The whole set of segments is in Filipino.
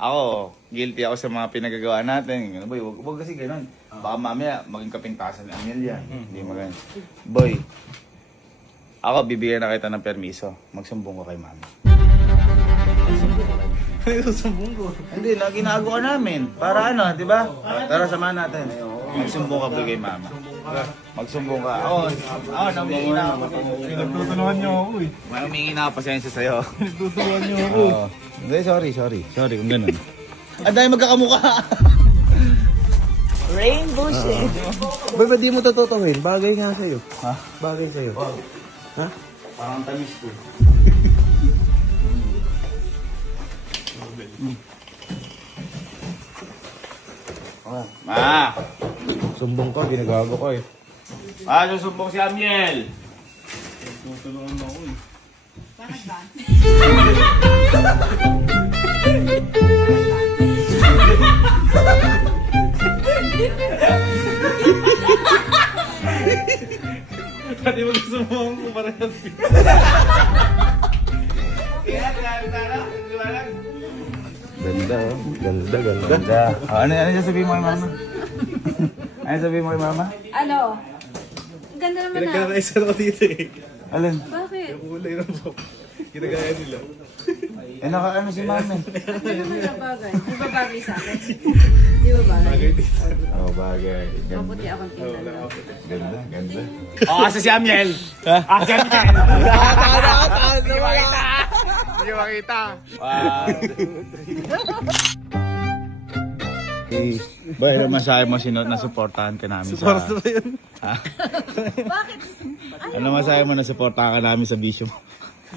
Ako, guilty ako sa mga pinagagawa natin. Boy, wag kasi ganun. Baka mamaya maging kapintasan ni Amelia. Hindi maganda. Boy, ako bibigyan na kita ng permiso. Magsumbong ko kay mama. Susumbong ko. Hindi, na ginagawa namin. Para ano, di ba? Tara, samahan natin. Magsumbong ka boy kay mama. Magsumbong ka. Ako, namingi na ako. Nagtutulungan niyo ako eh. Humingi na ako pasensya sa'yo. Nagtutulungan niyo ako. Hindi, sorry. Sorry kung ganun. Ang dahil magkakamukha. Rainbow shade. Boy, ba't di mo tututuhin? Bagay nga sa'yo. Ha? Bagay sa'yo. Ha? Parang tamis ko. Ma! Sumbong ka, ginagago ka eh. Susumbong si Amiel! Tutulungan mo ako eh. Bakit ba? Pati magsumbong ko parehas. Ganda, oh. Ganda. Ganda. Ano sasabihin mo kay mama? Ano sasabihin mo kay mama? Ano? Ang ganda naman na. Pinagkakaisa ako dito eh. Alin? Bakit? Yung kulay ng buhok. Ginagaya nila. Nakaano si mama? Ano naman na bagay? Di ba bagay sa akin? Di ba bagay? Bagay dito. Oh, bagay. Maputi akong tingnan. Ganda. Oh, asa si Amiel? Ha? Si Amiel! Hindi makita! Hindi makita! Boy, ano masahe mo na supportahan ka namin sa... Suporta ba yun? Ha? Bakit? Ano masahe mo na supportahan ka namin sa bisyo mo?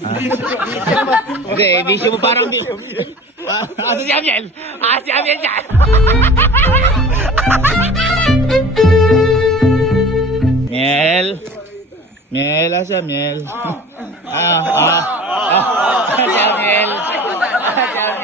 Ha? Hindi, bisyo mo parang bisyo. Asa si Amiel? Si Amiel dyan! Miel? Miel, asa Miel? Si Amiel? Si Amiel?